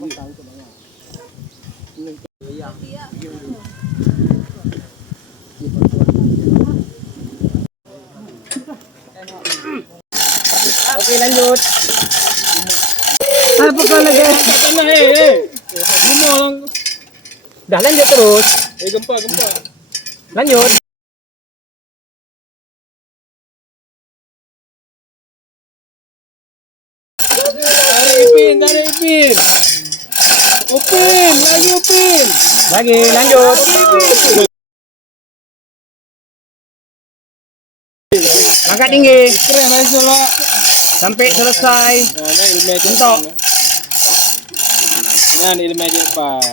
Oke, lanjut. Apa kau lagi? Dah lanjut terus. Gempa. Lanjut. Tarik Ipin. Upin, lagi Upin. Lagi, lanjut. Angkat tinggi Keren aja lah. sampai selesai. Nah, ini ilmu Untuk. Jepang. Ini ilmu Jepang.